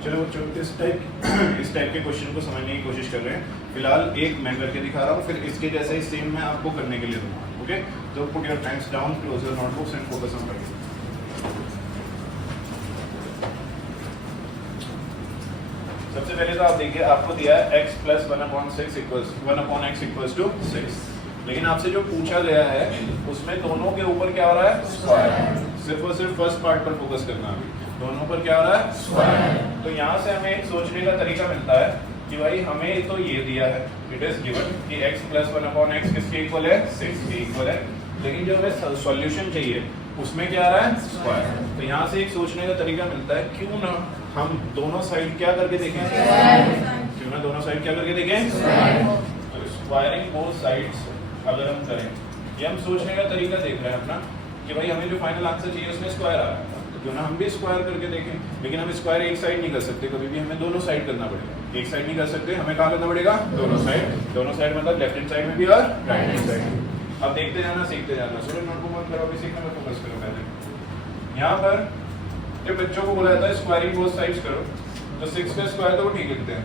चलो बच्चों इस टाइप के क्वेश्चन को समझने की कोशिश कर रहे हैं। फिलहाल एक मैं करके दिखा रहा हूँ, फिर इसके जैसा ही सेम मैं आपको करने के लिए दूंगा। ओके, तो put your pens down, close your notebooks and focus on learning. सबसे पहले तो आप देखिए, आपको दिया है x plus 1/6 equals 1/x equals to 6, लेकिन आपसे जो पूछा गया है उसमें दोनों के ऊपर क्या हो रहा है, स्क्वायर। सिर्फ और सिर्फ फर्स्ट पार्ट पर फोकस करना है, दोनों पर क्या हो रहा है, स्क्वायर। तो यहाँ से हमें एक सोचने का तरीका मिलता है कि भाई हमें तो ये दिया है, इट इज गिवन कि x प्लस 1/x किसके इक्वल है, 6 के इक्वल है, लेकिन जो हमें सॉल्यूशन चाहिए उसमें क्या आ रहा है, स्क्वायर। तो यहाँ से एक सोचने का तरीका मिलता है, क्यों ना हम दोनों साइड क्या करके देखें, क्यों ना दोनों साइड क्या करके देखें, तो स्क्वायरिंग बोथ साइड्स अगर हम करें, ये हम सोचने का तरीका देख रहे हैं अपना कि भाई हमें जो फाइनल आंसर चाहिए उसमें स्क्वायर आ रहा है, तो क्यों ना हम भी स्क्वायर करके देखें। लेकिन हम स्क्वायर एक साइड नहीं कर सकते, कभी भी हमें दोनों साइड करना पड़ेगा। एक साइड नहीं कर सकते, हमें कहाँ करना पड़ेगा, दोनों साइड। दोनों साइड मतलब लेफ्ट हैंड साइड में भी और राइट हैंड साइड में। अब देखते जाना, सीखते जाना। सुनो, नोटबुक बंद करो, अभी सीखने में फोकस करो। पहले यहाँ पर जब बच्चों को बोला जाता है स्क्वायरिंग बोथ साइड्स करो, तो 6 का स्क्वायर तो वो ठीक लिखते हैं,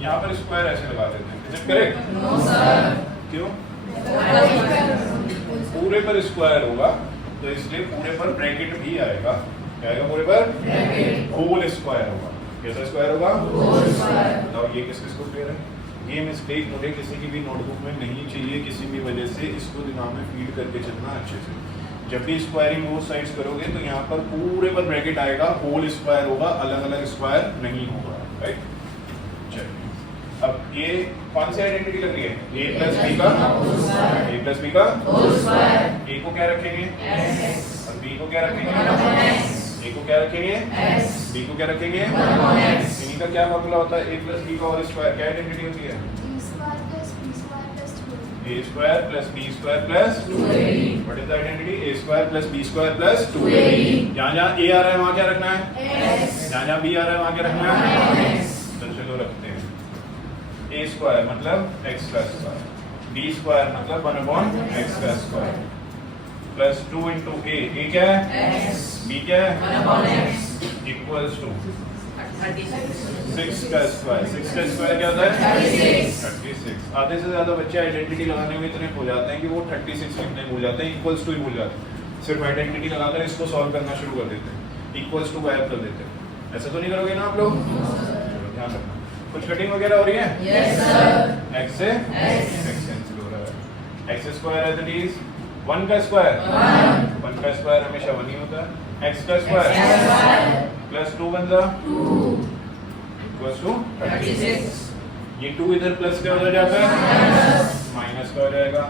यहाँ पर स्क्वायर ऐसे लगा देते हैं। Is it correct? No sir. क्यों? पूरे पर स्क्वायर होगा तो इसलिए पूरे पर ब्रैकेट भी आएगा। क्या आएगा पूरे पर? ब्रैकेट। होल स्क्वायर होगा। कैसा स्क्वायर होगा? Whole square. बताओ ये किस किस को क्लियर है? ये मिस्टेक मुझे किसी की भी नोटबुक में नहीं चाहिए, किसी भी वजह से इसको दिमाग में फीड करके चलना अच्छे से। जब भी स्क्वायरिंग बोथ साइड्स करोगे तो यहाँ पर पूरे पर ब्रैकेट आएगा, होल स्क्वायर होगा, अलग अलग स्क्वायर नहीं होगा। राइट, चलिए अब ये कौन सी आइडेंटिटी लग रही है, a प्लस बी का, a प्लस बी का होल स्क्वायर। a को क्या रखेंगे, s, और b को क्या रखेंगे, a को क्या रखेंगे, s, b को क्या रखेंगे, इन्हीं का क्या फॉर्मूला होता है, a प्लस b का होल स्क्वायर। क्या आइडेंटिटी होती है, a square plus b square plus 2ab। What is the identity, a square plus b square plus 2ab। जहाँ जहाँ a आ रहा है वहाँ क्या रखना है, s, जहाँ जहाँ b आ रहा है वहाँ क्या रखना है, s। तो चलो रखते हैं, a स्क्वायर मतलब x का स्क्वायर, b स्क्वायर मतलब 1/x का स्क्वायर, प्लस 2 इंटू a क्या है, s, b क्या है, 1/x, इक्वल्स टू 6 का स्क्वायर। 6 का स्क्वायर क्या होता है, 36। आधे से ज्यादा बच्चे आइडेंटिटी लगाने में इतने खो जाते हैं कि वो 36 लिखने भूल जाते हैं, इक्वल्स टू ही भूल जाते हैं। सिर्फ आइडेंटिटी लगाकर इसको सॉल्व करना शुरू कर देते हैं, इक्वल्स टू गायब कर देते हैं। ऐसा तो नहीं करोगे ना आप लोग? चलो ध्यान रखना। कुछ कटिंग वगैरह हो रही है? Yes sir. x से x कैंसिल हो रहा है। x square as it is 1 का स्क्वायर, 1 का स्क्वायर हमेशा 1 ही होता है। x का स्क्वायर प्लस 2 बन जा 2 इक्वल्स टू 36। ये 2 इधर प्लस का हो जाता है, माइनस का हो जाएगा।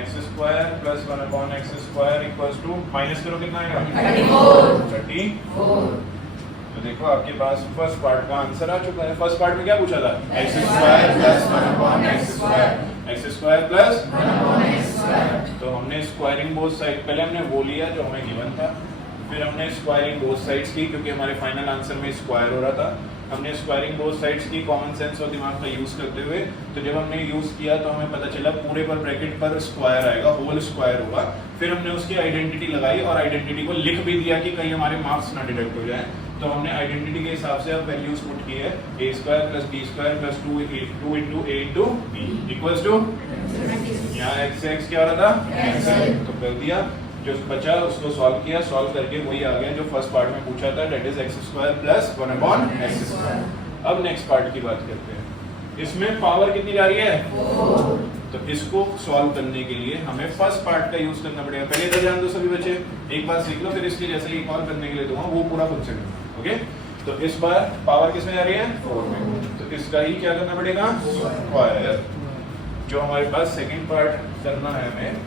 x square plus 1/x square equals to, minus करो कितना आएगा, 34। तो देखो आपके पास फर्स्ट पार्ट का आंसर आ चुका है। फर्स्ट पार्ट में क्या पूछा था, x square plus 1/x square, x square plus 1/x square. तो हमने स्क्वायरिंग बोथ साइड, पहले हमने वो लिया जो हमें गिवन था, फिर हमने स्क्वायरिंग बोथ साइड्स की, क्योंकि हमारे फाइनल आंसर में स्क्वायर हो रहा था। हमने स्क्वायरिंग बोथ साइड्स की कॉमन सेंस और दिमाग का यूज करते हुए, तो जब हमने यूज किया तो हमें पता चला पूरे पर ब्रैकेट पर स्क्वायर आएगा, होल स्क्वायर होगा। फिर हमने उसकी आइडेंटिटी लगाई और आइडेंटिटी को लिख भी दिया कि कहीं हमारे मार्क्स ना डिडक्ट हो जाए। तो हमने आइडेंटिटी के हिसाब से अब वैल्यूज पुट की है, a square plus b square plus 2 into a into b equals to, यहाँ x से x क्या हो रहा था, तो कर दिया। जो बचा उसको सॉल्व किया, सॉल्व करके वही आ गया जो फर्स्ट पार्ट में पूछा था, that is x square plus 1/x square. अब नेक्स्ट पार्ट की बात करते हैं। इसमें पावर कितनी जा रही है, 4। तो इसको सॉल्व करने के लिए हमें फर्स्ट पार्ट का यूज करना पड़ेगा। पहले तो जान दो सभी बच्चे, एक बार सीख लो, फिर इसके जैसे ही कॉल करने के लिए दूंगा वो पूरा खुद से करना। ओके, तो इस बार पावर किसमें जा रही है, 4 में। तो इसका ही क्या करना पड़ेगा, स्क्वायर। जो हमारे पास सेकंड पार्ट करना है हमें,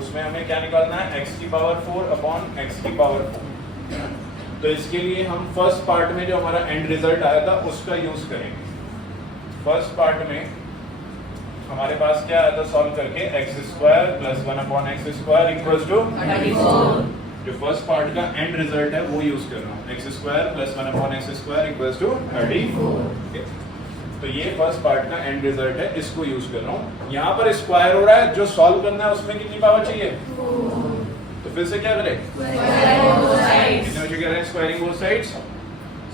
उसमें हमें क्या निकालना है, x की पावर 4/x की पावर 4। तो इसके लिए हम फर्स्ट पार्ट में जो हमारा एंड रिजल्ट आया था उसका यूज करेंगे। फर्स्ट पार्ट में हमारे पास क्या आया था सॉल्व करके, x square plus 1/x square equals to 34। जो फर्स्ट पार्ट का एंड रिजल्ट है वो यूज कर रहा हूँ, x square plus 1/x square equals to 34। तो ये फर्स्ट पार्ट का एंड रिजल्ट है, इसको यूज कर रहा हूँ। यहाँ पर स्क्वायर हो रहा है, जो सॉल्व करना है उसमें कितनी पावर चाहिए, 4। तो फिर से क्या करें, कितने बच्चे कह रहे हैं स्क्वायरिंग बोथ साइड्स,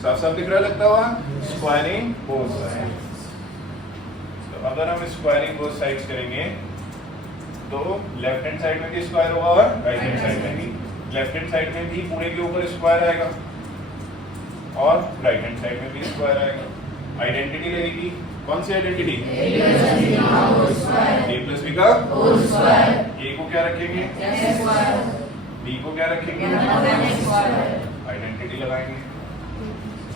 साफ साफ दिख रहा लगता हुआ, स्क्वायरिंग बोथ साइड्स। तो अगर हम स्क्वायरिंग बोथ साइड्स करेंगे तो लेफ्ट हैंड साइड में भी स्क्वायर होगा और राइट हैंड साइड में भी। लेफ्ट हैंड साइड में भी पूरे के ऊपर स्क्वायर आएगा और राइट हैंड साइड में भी स्क्वायर आएगा। आइडेंटिटी लगेगी, कौन सी आइडेंटिटी? a प्लस बी का होल स्क्वायर। a को क्या रखेंगे? b को क्या रखेंगे? आइडेंटिटी लगाएंगे।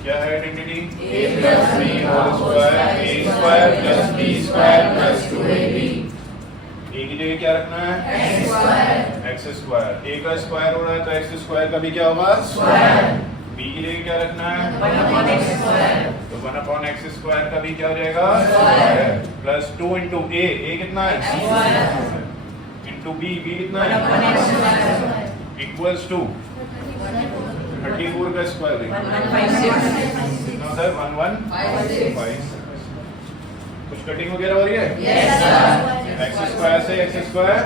क्या है identity? a plus B whole square, a square plus b square plus 2ab। a की जगह क्या रखना है? x square. a का स्क्वायर हो रहा है तो x स्क्वायर का भी क्या होगा? स्क्वायर। b की जगह क्या रखना है? 1/x square. तो 1/x स्क्वायर का भी क्या हो जाएगा? स्क्वायर। प्लस 2 इंटू a कितना है? इंटू b कितना है? 1/x स्क्वायर इक्वल्स टू 34 का स्क्वायर कितना होता है? 1156। कुछ कटिंग वगैरह हो रही है? Yes sir. x स्क्वायर से x स्क्वायर,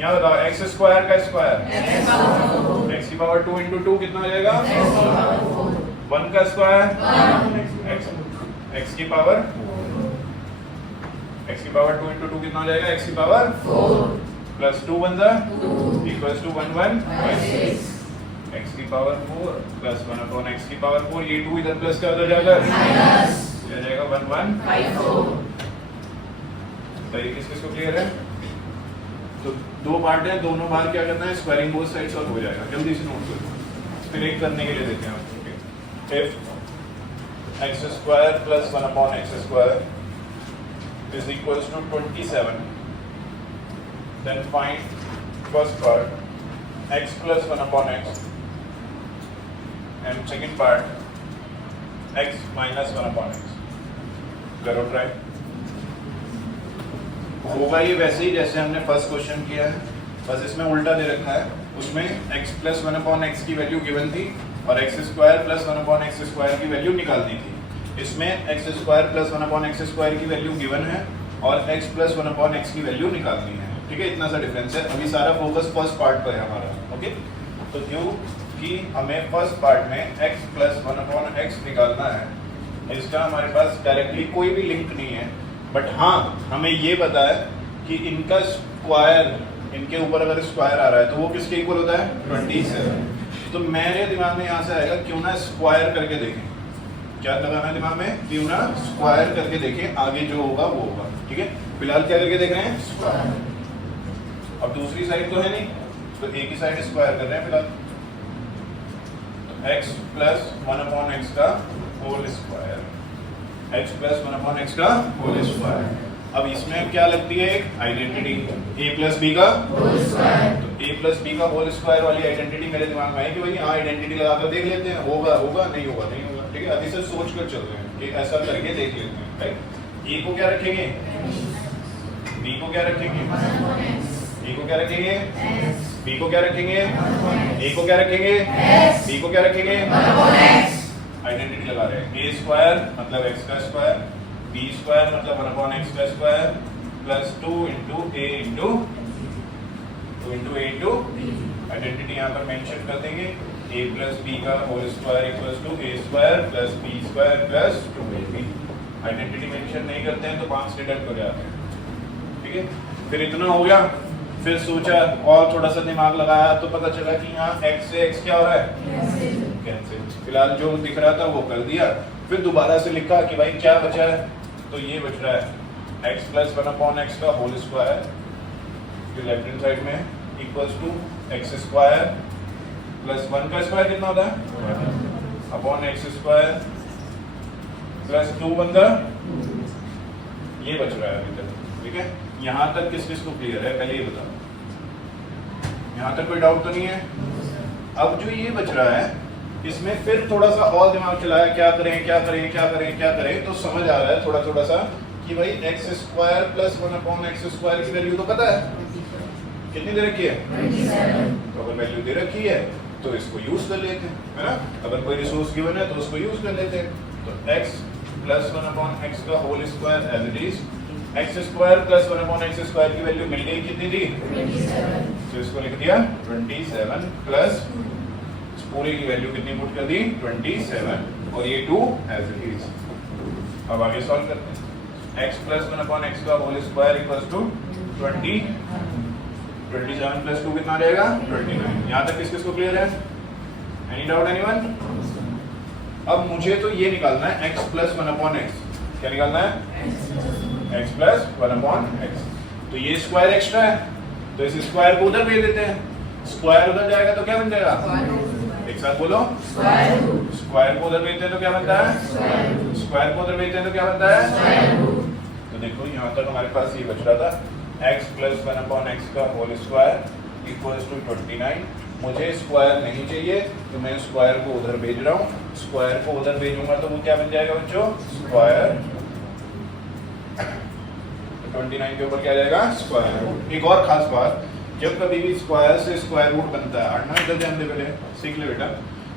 यहाँ बताओ x स्क्वायर का स्क्वायर x की पावर 2 इंटू 2 कितना हो जाएगा? 1 का स्क्वायर x की पावर 2 इंटू 2 कितना हो जाएगा? x की power 4 plus 2 1 equals to 1156। x की पावर 4 प्लस 1 अपॉन x की पावर 4, ये 2 इधर प्लस का उधर जाकर माइनस आ जाएगा 1154। सही, किसको क्लियर है? तो दो पार्ट है, दोनों बार क्या करना है? स्क्वायरिंग बोथ साइड्स और हो जाएगा। जल्दी से नोट करो, फिर एक करने के लिए देते हैं आपको। If x square plus 1 upon x square is equals to 27, then find first part x plus 1 upon x and second part x minus 1 upon x। करो ट्राई। होगा ये वैसे ही जैसे हमने फर्स्ट क्वेश्चन किया है, बस इसमें उल्टा दे रखा है। उसमें x प्लस 1 अपॉन x की वैल्यू गिवन थी और x square plus 1 upon x square की वैल्यू निकालनी थी। इसमें x square plus 1 upon x square की वैल्यू गिवन है और x प्लस 1 अपॉन x की वैल्यू निकालनी है। ठीक है, इतना सा डिफरेंस है। अभी सारा फोकस फर्स्ट पार्ट पर है हमारा। ओके, तो क्यों कि हमें फर्स्ट पार्ट में x प्लस 1 अपॉन x निकालना है, इसका हमारे पास डायरेक्टली कोई भी लिंक नहीं है, बट हाँ हमें ये पता है कि इनका स्क्वायर, इनके ऊपर अगर स्क्वायर आ रहा है तो वो किसके इक्वल होता है? 27। तो मेरे दिमाग में यहाँ से आएगा क्यों ना स्क्वायर करके देखें। क्या लगाना है दिमाग में? क्यों ना स्क्वायर करके देखें, आगे जो होगा वो होगा। ठीक है, फिलहाल क्या करके देख रहे हैं? स्क्वायर। अब दूसरी साइड तो है नहीं, तो एक ही साइड स्क्वायर कर रहे हैं फिलहाल। तो x प्लस 1 अपॉन x का whole square, x plus 1 upon x का होल स्क्वायर। अब इसमें क्या लगती है? एक आइडेंटिटी a प्लस बी का होल स्क्वायर। तो a प्लस बी का होल स्क्वायर वाली आइडेंटिटी मेरे दिमाग में है कि भाई हाँ आइडेंटिटी लगाकर देख लेते हैं, होगा होगा नहीं होगा नहीं होगा। ठीक है, अभी से सोच कर चल रहे हैं कि ऐसा करके देख लेते हैं। राइट, a को क्या रखेंगे? b को क्या रखेंगे? a को क्या रखेंगे? b को क्या रखेंगे? a को क्या रखेंगे? b को क्या रखेंगे? आइडेंटिटी लगा रहे हैं। a स्क्वायर मतलब x का स्क्वायर, b स्क्वायर मतलब 1 अपॉन x का square plus 2 into a into identity यहाँ पर मेंशन कर देंगे। a प्लस b का whole square equals to a square plus b square plus 2ab। Identity mention नहीं करते हैं तो 5 डिडक्ट हो जाते हैं। ठीक है, फिर इतना हो गया। फिर सोचा और थोड़ा सा दिमाग लगाया तो पता चला कि यहाँ x से x क्या हो रहा है? कैंसिल। फिलहाल जो दिख रहा था वो कर दिया, फिर दोबारा से लिखा कि भाई क्या बचा है, तो ये बच रहा है x प्लस 1 अपॉन x का होल स्क्वायर, फिर लेफ्ट हैंड साइड में equals to x square plus 1 का स्क्वायर कितना होता है? अपॉन x स्क्वायर प्लस 2 बंदा, ये बच रहा है अभी तक। ठीक है, यहाँ तक किस किस को क्लियर है? पहले ये बताओ, यहाँ तक कोई डाउट तो नहीं है? अब जो ये बच रहा है इसमें फिर थोड़ा सा और दिमाग चलाया, क्या करें क्या करें क्या करें क्या करें, तो समझ आ रहा है थोड़ा सा कि भाई x square plus 1 upon x square की वैल्यू तो पता है, कितनी दे रखी है? 27। तो अगर वैल्यू दे रखी है तो इसको यूज कर लेते हैं, है ना? अगर कोई रिसोर्स गिवन है तो उसको यूज कर लेते हैं। तो x प्लस 1 अपॉन x का whole square as it is, x square plus 1 upon x square की वैल्यू मिल गई, कितनी थी? 27। तो इसको लिख दिया 27 प्लस पूरे की वैल्यू कितनी पुट कर दी 27 और ये 2 एज इट इज। अब आगे सॉल्व करते हैं। x प्लस 1 अपॉन एक्स का whole square equals to 20, 27 plus 2 कितना रहेगा 29। यहाँ तक किस को क्लियर है? Any doubt anyone? अब मुझे तो ये निकालना है x प्लस 1 अपॉन एक्स। क्या निकालना है? x plus 1 upon x. तो ये स्क्वायर एक्स्ट्रा है तो इस स्क्वायर को उधर भेज देते हैं। स्क्वायर उधर जाएगा तो क्या बन जाएगा? एक साथ बोलो, स्क्वायर को उधर भेजते हैं तो क्या बनता है? स्क्वायर को उधर भेजते हैं तो क्या बनता है? तो देखो यहाँ तक हमारे पास ये बच रहा था x प्लस 1 अपॉन एक्स का होल स्क्वायर इक्वल्स टू 29। मुझे स्क्वायर नहीं चाहिए तो मैं स्क्वायर को उधर भेज रहा हूँ। स्क्वायर को उधर भेजूंगा तो वो क्या बन जाएगा बच्चों? स्क्वायर। 29 के ऊपर क्या जाएगा? स्क्वायर। एक और खास बात, जब कभी भी स्क्वायर से स्क्वायर रूट बनता है, आठ इधर ध्यान दे, पहले सीख ले बेटा।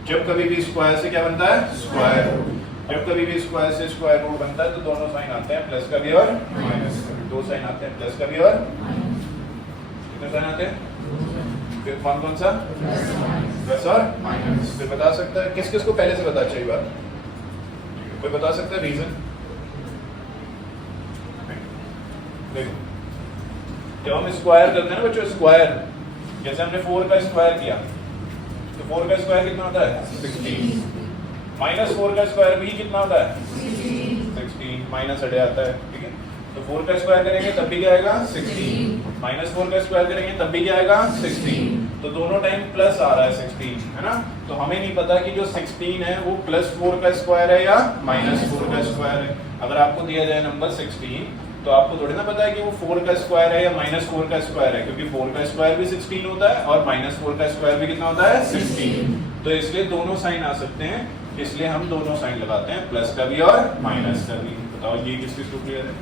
जब कभी भी स्क्वायर से क्या बनता है? Square root. जब कभी भी स्क्वायर से स्क्वायर रूट बनता है तो दोनों साइन आते हैं, प्लस का भी और माइनस का भी। दो साइन आते हैं, प्लस का भी और कितने साइन आते हैं? फिर कौन कौन सा? प्लस और माइनस। फिर बता सकता है किस किस को पहले से बता चाहिए बात? कोई बता सकता है रीजन? देखो जब हम स्क्वायर करते हैं ना बच्चों, स्क्वायर जैसे हमने 4 का स्क्वायर किया तो 4 का स्क्वायर कितना होता है? 16। माइनस 4 का स्क्वायर भी कितना होता है? 16। माइनस हटे आता है, ठीक है। तो 4 का स्क्वायर करेंगे तब भी क्या आएगा? 16। माइनस 4 का स्क्वायर करेंगे तब भी क्या आएगा? 16। तो दोनों टाइम प्लस आ रहा है 16, है ना। तो हमें नहीं पता कि जो 16 है वो प्लस 4 का स्क्वायर है या माइनस 4 का स्क्वायर है। अगर आपको दिया जाए नंबर 16 तो आपको थोड़ी ना पता है कि वो 4 का स्क्वायर है या माइनस 4 का स्क्वायर है, क्योंकि 4 का स्क्वायर भी 16 होता है और माइनस 4 का स्क्वायर भी कितना होता है? 16। तो इसलिए दोनों साइन आ सकते हैं, इसलिए हम दोनों साइन लगाते हैं, प्लस का भी और माइनस का भी। बताओ ये किस किस को क्लियर है?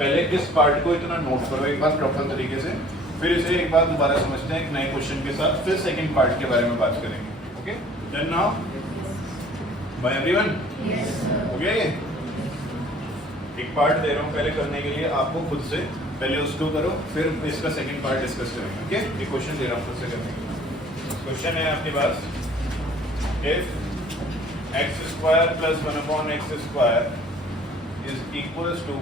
पहले इस पार्ट को इतना नोट करो एक बार प्रॉपर तरीके से, फिर इसे एक बार दोबारा समझते हैं एक नए क्वेश्चन के साथ, फिर सेकंड पार्ट के बारे में बात करेंगे। Okay, done now by everyone? हो गया ये? एक पार्ट दे रहा हूँ पहले करने के लिए आपको खुद से, पहले उसको करो फिर इसका सेकंड पार्ट डिस्कस करेंगे। ओके, ये क्वेश्चन दे रहा हूँ खुद से करने के लिए। क्वेश्चन है आपके पास, if x square plus 1 upon x square is equals to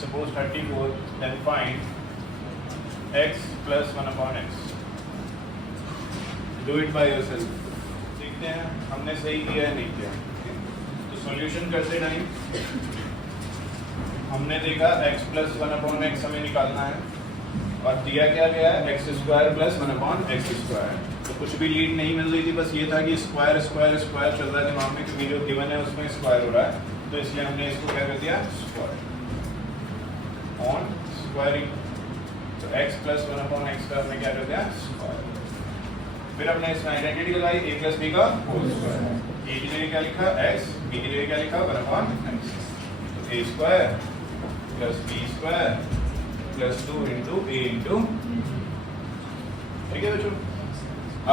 suppose 34, then find x plus 1 upon x. Do it by yourself. देखते हैं हमने सही किया है नहीं किया। तो सॉल्यूशन करते टाइम हमने देखा x प्लस 1 अपॉन एक्स हमें निकालना है और दिया क्या गया है? X square plus 1 upon x square. तो कुछ भी लीड नहीं मिल रही थी, बस ये था कि स्क्वायर स्क्वायर स्क्वायर चल रहा है दिमाग में, क्योंकि जो गिवन है उसमें स्क्वायर हो रहा है, तो इसलिए हमने इसको क्या कर दिया? Square on squaring. तो x प्लस 1 अपॉन एक्स का हमने क्या कर दिया? स्क्वायर। फिर हमने इसमें आइडेंटिटी लगाई a प्लस b का होल स्क्वायर। a की जगह क्या लिखा? x, b की जगह क्या लिखा? 1 अपॉन एक्स। तो a square plus B square plus 2 into A into, ठीक है बच्चों।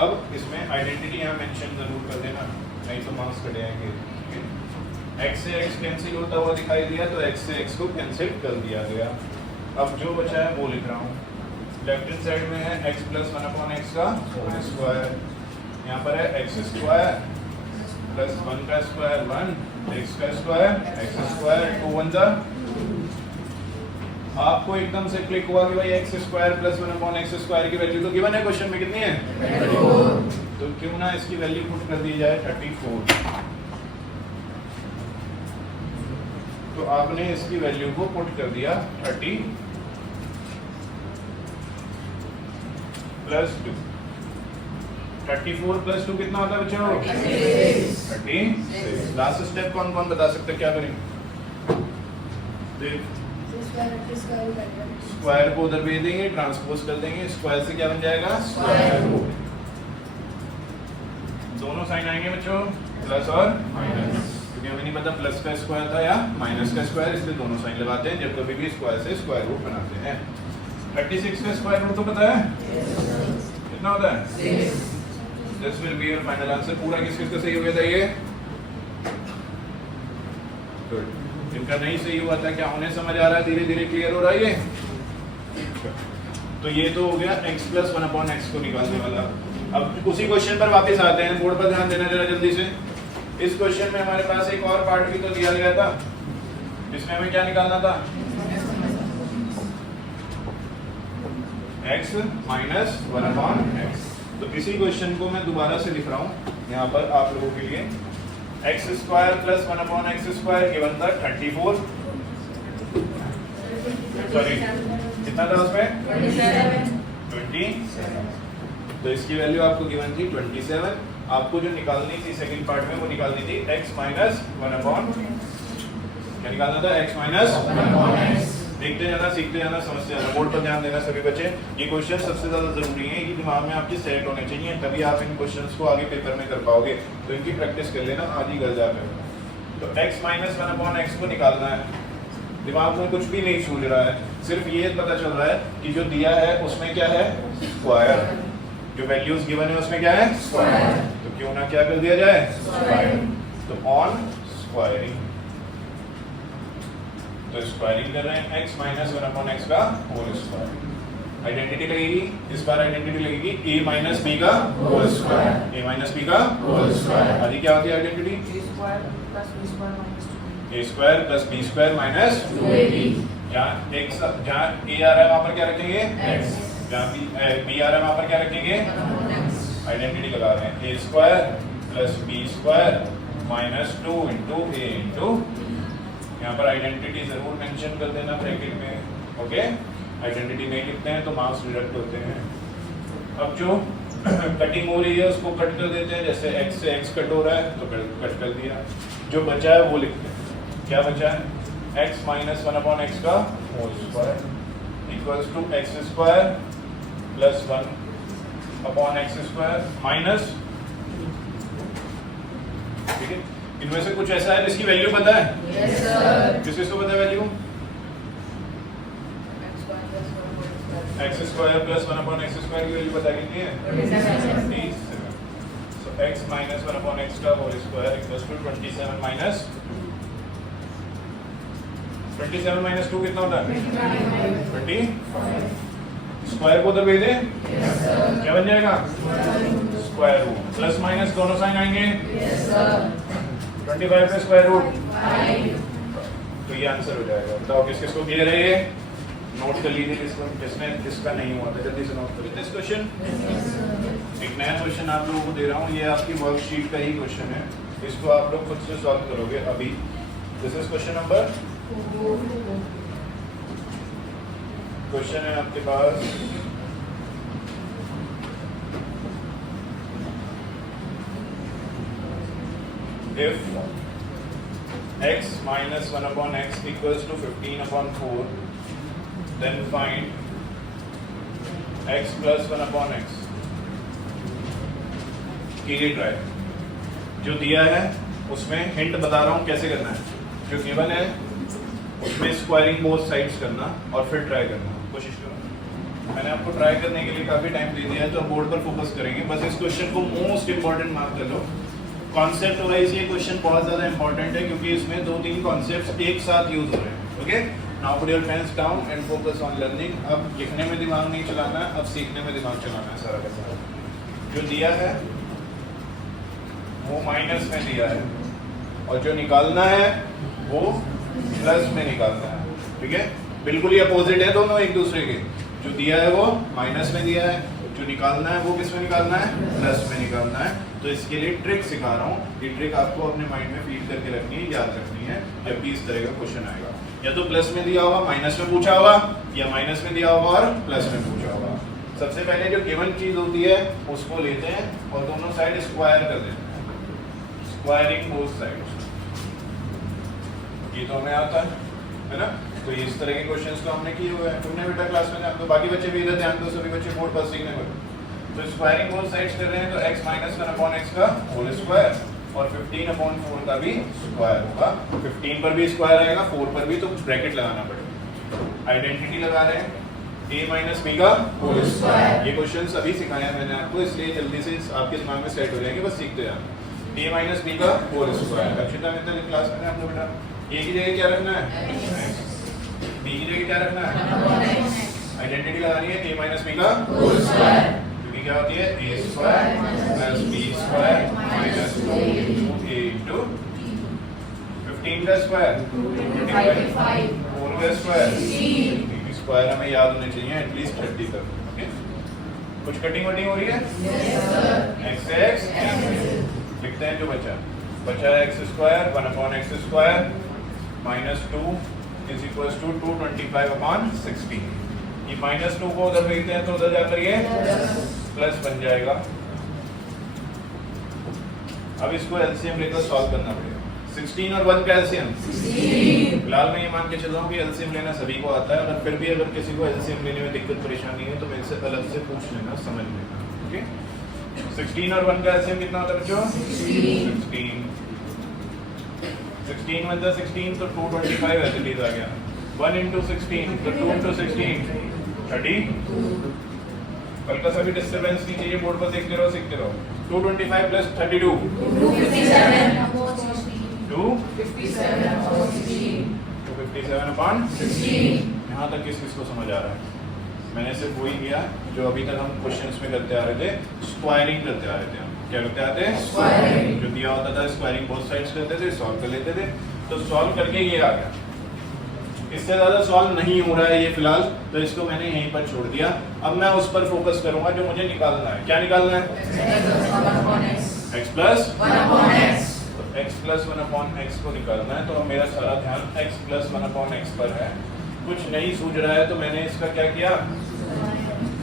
अब इसमें आइडेंटिटी यहाँ मेंशन जरूर कर देना, नहीं तो मार्क्स कट जाएंगे। x से x कैंसिल होता हुआ दिखाई दिया तो x से x को कैंसिल कर दिया गया। अब जो बचा है वो लिख रहा हूँ। लेफ्ट हैंड साइड में है x प्लस 1 अपॉन एक्स का होल स्क्वायर, यहाँ पर है x स्क्वायर प्लस 1 का स्क्वायर 1, x का स्क्वायर x स्क्वायर 2 1 जा। आपको एकदम से क्लिक हुआ कि भाई x square plus 1 upon x square की वैल्यू तो गिवन है क्वेश्चन में, कितनी है? 34। तो क्यों ना इसकी वैल्यू पुट कर दी जाए 34। तो आपने इसकी वैल्यू को पुट कर दिया 30 प्लस 2। 34 प्लस 2 कितना होता है बच्चों? 36। लास्ट स्टेप कौन कौन बता सकते क्या करेंगे? स्क्वायर को उधर भेज देंगे, ट्रांसपोज कर देंगे, स्क्वायर से क्या बन जाएगा? Square root. दोनों साइन आएंगे बच्चों, प्लस और माइनस, क्योंकि हमें नहीं पता प्लस का स्क्वायर था या माइनस का स्क्वायर, इसलिए दोनों साइन लगाते हैं जब कभी भी स्क्वायर से स्क्वायर रूट बनाते हैं। 36 का स्क्वायर रूट तो पता है कितना होता है? This will be your final answer. पूरा किस किस का सही हो गया था ये? गुड। जिनका नहीं सही हुआ था क्या उन्हें समझ आ रहा है? धीरे धीरे क्लियर हो रहा है ये? तो ये तो हो गया x प्लस 1 अपॉन एक्स को निकालने वाला। अब उसी क्वेश्चन पर वापस आते हैं, बोर्ड पर ध्यान देना जरा जल्दी से। इस क्वेश्चन में हमारे पास एक और पार्ट भी तो दिया गया था, इसमें हमें क्या निकालना था, x माइनस 1/x। तो इसी क्वेश्चन को मैं दोबारा से लिख रहा हूँ यहाँ पर आप लोगों के लिए। x² प्लस 1/x² गिवन था 34, सॉरी कितना था उसमें 20। तो इसकी वैल्यू आपको गिवन थी 27। आपको जो निकालनी थी सेकंड पार्ट में वो निकालनी थी x माइनस 1/, क्या निकालना था, x माइनस 1/x। देखते जाना, सीखते जाना, समझते जाना, बोर्ड पर ध्यान देना सभी बच्चे। ये क्वेश्चन सबसे ज्यादा जरूरी है कि दिमाग में आपके सेट होने चाहिए, तभी आप इन क्वेश्चंस को आगे पेपर में कर पाओगे। तो इनकी प्रैक्टिस कर लेना आज ही घर जाकर। तो x माइनस 1/x को निकालना है, दिमाग में कुछ भी नहीं सूझ रहा है, सिर्फ ये पता चल रहा है कि जो दिया है उसमें क्या है, स्क्वायर। जो वैल्यूज गिवन है उसमें क्या है, स्क्वायर। तो क्यों ना क्या कर दिया जाए, स्क्वायर। तो ऑन स्क्वायरिंग, तो स्क्वायरिंग कर रहे हैं x माइनस 1/x का होल स्क्वायर। आइडेंटिटी लगेगी, इस बार आइडेंटिटी लगेगी a माइनस b का whole square, a minus b का होल स्क्वायर। आदि क्या होती है identity, a square plus b square minus 2ab। जहाँ a आ रहा है वहां पर क्या रखेंगे, x। जहाँ b आ रहा है वहां पर क्या रखेंगे, आइडेंटिटी लगा रहे हैं, a square plus b square minus 2 into a into, यहाँ पर आइडेंटिटी जरूर मेंशन कर देना ब्रैकेट में, ओके। आइडेंटिटी नहीं लिखते हैं तो मार्क्स डिडक्ट होते हैं। अब जो कटिंग हो रही है उसको कट कर देते हैं, जैसे x से x कट हो रहा है तो कट कर दिया। जो बचा है वो लिखते हैं, क्या बचा है, x माइनस 1/x का whole square equals to x square plus 1/x² minus, ठीक है। इनमें से कुछ ऐसा है जिसकी वैल्यू पता है, yes, sir। किसको पता है वैल्यू, x² प्लस 1/x² की वैल्यू पता कितनी है, 27। So x माइनस 1/x का whole square equals to 27 minus 2 कितना होता है, 20। स्क्वायर को तो भेजे, yes, क्या बन जाएगा, स्क्वायर रूट। प्लस माइनस दोनों साइन आएंगे, yes, 25 पे स्क्वायर रूट 5। तो ये आंसर हो जाएगा। बताओ किस किस को क्लियर है ये, नोट कर लीजिए किसको, किसका नहीं हुआ था जल्दी से नोट कर लीजिए। इस क्वेश्चन, एक नया क्वेश्चन आप लोगों को दे रहा हूँ, ये आपकी वर्कशीट का ही क्वेश्चन है, इसको आप लोग खुद से सॉल्व करोगे अभी। This is question number, question है आपके पास if x minus 1/x equals to 15/4, then find x plus 1/x। कीजिए ट्राई, जो दिया है उसमें हिंट बता रहा हूँ कैसे करना है, जो गिवन है उसमें स्क्वायरिंग बोथ साइड्स करना और फिर ट्राई करना, कोशिश करो। मैंने आपको ट्राई करने के लिए काफी टाइम दे दिया है, तो बोर्ड पर फोकस करेंगे। बस इस क्वेश्चन को मोस्ट इंपॉर्टेंट मार्क कर लो। कॉन्सेप्ट वाइज ये क्वेश्चन बहुत ज्यादा इंपॉर्टेंट है, क्योंकि इसमें 2-3 कॉन्सेप्ट्स एक साथ यूज हो रहे हैं, okay. Now put your pens down and focus on learning. अब लिखने में दिमाग नहीं चलाना है, अब सीखने में दिमाग चलाना है सारा का सारा। जो दिया है वो माइनस में दिया है और जो निकालना है वो प्लस में निकालना है, ठीक है। बिल्कुल ही अपोजिट है दोनों एक दूसरे के। जो दिया है वो माइनस में दिया है, जो निकालना है वो किस में निकालना है, प्लस में निकालना है। तो इसके लिए ट्रिक सिखा रहा हूँ, ये ट्रिक आपको अपने माइंड में फीड करके रखनी है, याद रखनी है, जब भी इस तरह का क्वेश्चन आएगा। या तो प्लस में दिया होगा माइनस में पूछा होगा, या माइनस में दिया होगा और प्लस में पूछा होगा। सबसे पहले जो गिवन चीज होती है उसको लेते हैं और दोनों साइड स्क्वायर कर देते हैं, स्क्वायरिंग बोथ साइड्स। ये तो हमें आता है ना। तो इस तरह के क्वेश्चंस तो हमने किए हुए हैं, तुमने बेटा क्लास में ध्यान दो, बाकी बच्चे भी इधर ध्यान दो, सभी बच्चे बोर्ड पर सीखने को। तो स्क्वायरिंग बोथ साइड्स कर रहे हैं, तो x माइनस 1/x का होल स्क्वायर और 15/4 का भी स्क्वायर होगा। 15 पर भी स्क्वायर आएगा, 4 पर भी, तो ब्रैकेट लगाना पड़ेगा। आइडेंटिटी लगा रहे हैं a माइनस b का होल स्क्वायर। ये क्वेश्चन अभी सिखाया है मैंने आपको, इसलिए जल्दी से आपके दिमाग में सेट हो जाएंगे, बस सीखते जाना। a माइनस b का whole square. Akshita Mittal class में आप लोग बेटा a की जगह क्या रखना है, b की जगह क्या रखना है, आइडेंटिटी लगानी है a माइनस b का होल स्क्वायर, क्योंकि ये क्या होती है a square plus b square minus 2a into 15 का स्क्वायर 25 4 का स्क्वायर स्क्वायर हमें याद होने चाहिए एटलीस्ट 30 तक। ओके, कुछ कटिंग वटिंग हो रही है? एक्स एक्स लिखते हैं जो बचा x square 1/x square minus 2 is equal to 225/16। ये -2 को उधर भेजते हैं तो उधर जाकर ये प्लस बन जाएगा। अब इसको एलसीएम लेकर सॉल्व करना पड़ेगा। 16 और 1 का एलसीएम 16। फिलहाल मैं ये मान के चल रहा हूँ कि एलसीएम लेना सभी को आता है, और फिर भी अगर किसी को एलसीएम लेने में दिक्कत परेशानी है तो मेरे से अलग से पूछ लेना, समझ लेना। ओके, 16 और 1 का एलसीएम कितना होता है बच्चों? 16 16 1 जा 16 तो 225 ऐसे लीड आ गया। 1 into 16 तो 2 into 16 30। हल्का सा भी डिस्टर्बेंस नहीं चाहिए, बोर्ड पर देखते रहो सीखते रहो। 225 प्लस 32 257/16। यहाँ तक किस को समझ आ रहा है? मैंने सिर्फ वही किया जो अभी तक हम क्वेश्चंस में करते आ रहे थे, स्क्वायरिंग करते आ रहे थे। हम क्या करते आते हैं? स्क्वायरिंग। जो दिया होता था स्क्वायरिंग बोथ साइड्स करते थे, सॉल्व कर लेते थे। तो सॉल्व करके ये आ गया। इससे ज्यादा सॉल्व नहीं हो रहा है ये फिलहाल, तो इसको मैंने यहीं पर छोड़ दिया। अब मैं उस पर फोकस करूंगा जो मुझे निकालना है। क्या निकालना है? x plus 1/x। तो x प्लस 1/x को निकालना है, तो मेरा सारा ध्यान x प्लस 1/x पर है। कुछ नहीं सूझ रहा है तो मैंने इसका क्या किया?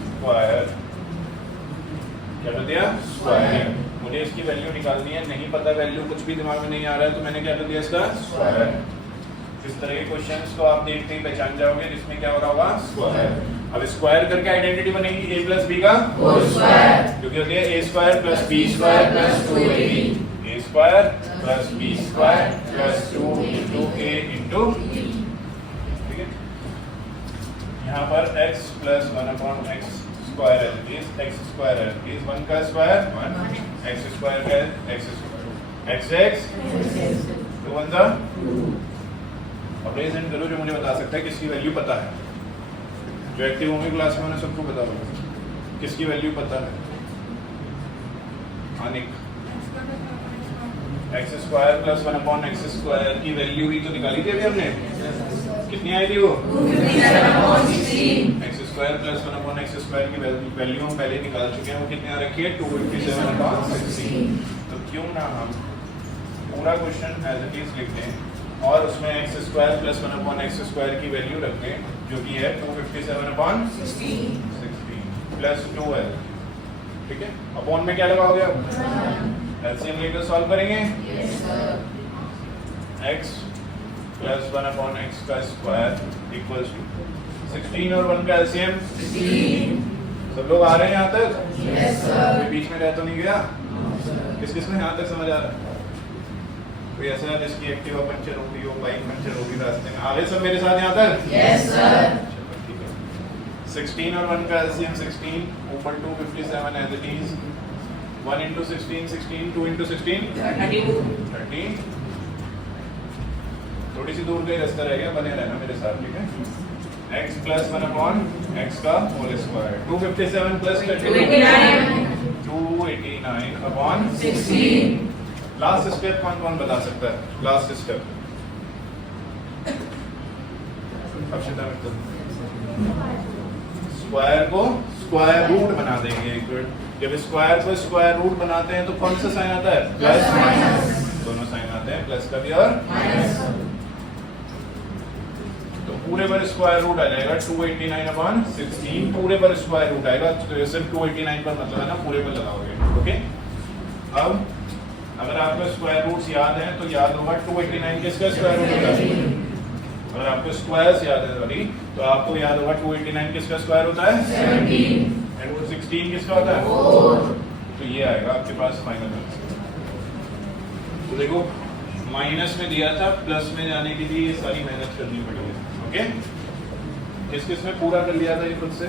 स्क्वायर। क्या कर दिया? स्क्वायर। मुझे इसकी वैल्यू निकालनी है, नहीं पता वैल्यू, कुछ भी दिमाग में नहीं आ रहा है, तो मैंने क्या कर दिया? इसका स्क्वायर। इस तरह के क्वेश्चंस को आप देखते ही पहचान जाओगे जिसमें क्या हो रहा होगा? स्क्वायर। अब स्क्वायर करके आइडेंटिटी बनेगी a प्लस b का होल स्क्वायर, जो कि होती है a square plus b square plus 2ab। a square plus b square plus 2 into a into। ठीक है, यहाँ पर x प्लस 1/x स्क्वायर है, x स्क्वायर है, 1 का स्क्वायर 1, x स्क्वायर का x स्क्वायर, x 2 1 जा। अब प्रेजेंट करो जो मुझे बता सकता है किसकी वैल्यू पता है। जो एक्टिव होंगे क्लास में उन्हें सबको पता होगा किसकी वैल्यू पता है। Anik x square plus 1/x square की वैल्यू ही तो निकाली थी अभी हमने। कितनी आई थी वो? X square plus 1/x square की वैल्यू हम पहले निकाल चुके हैं। वो कितनी आ रखी है? 257/16। तो क्यों ना हम पूरा क्वेश्चन एज इट इज लिख दें और उसमें x square plus 1/x square की वैल्यू रख दें, जो कि है 257/16 प्लस 2l। ठीक है, अपॉन में क्या लगाओगे? अब एलसीएम लेकर सॉल्व करेंगे। x प्लस 1/x का स्क्वायर इक्वल्स टू 16 और 1 का एलसीएम 16। सब लोग आ रहे हैं यहाँ तक? Yes sir. बीच में रह तो नहीं गया? किस किस में यहाँ तक समझ आ रहा है? कोई ऐसा है जिसकी एक्टिवा पंचर हो गई हो, बाइक पंचर हो गई रास्ते में? आ गए सब मेरे साथ यहाँ तक? Yes sir. चलो ठीक है। 16 और 1 का एलसीएम 16 ऊपर 257 as it is. 1 into 16 16, 2 into 16 30। थोड़ी सी दूर का ही रास्ता रह गया, बने रहना मेरे साथ। ठीक है, x प्लस 1/x का whole square 257 plus 289/16। Last step कौन कौन बता सकता है? Last step Akshata Mittal. Square को स्क्वायर रूट बना देंगे। एक मिनट, जब स्क्वायर को स्क्वायर रूट बनाते हैं तो कौन सा साइन आता है? Plus minus. दोनों साइन आते हैं, प्लस का भी और माइनस। तो पूरे पर स्क्वायर रूट आ जाएगा 289/16। पूरे पर स्क्वायर रूट आएगा, तो सिर्फ 289 पर मतलब है ना, पूरे पर लगाओगे। ओके, अब अगर आपको स्क्वायर रूट्स याद हैं तो याद होगा 289 किसका स्क्वायर रूट होता है? अगर आपको स्क्वायर्स याद है सॉरी, तो आपको याद होगा 289 किसका स्क्वायर होता है? 17। एंड 16 किसका होता है? 4। तो ये आएगा आपके पास फाइनल आंसर। तो देखो, माइनस में दिया था, प्लस में जाने के लिए ये सारी मेहनत करनी पड़ी है। ओके, किस किस में पूरा कर लिया था ये खुद से?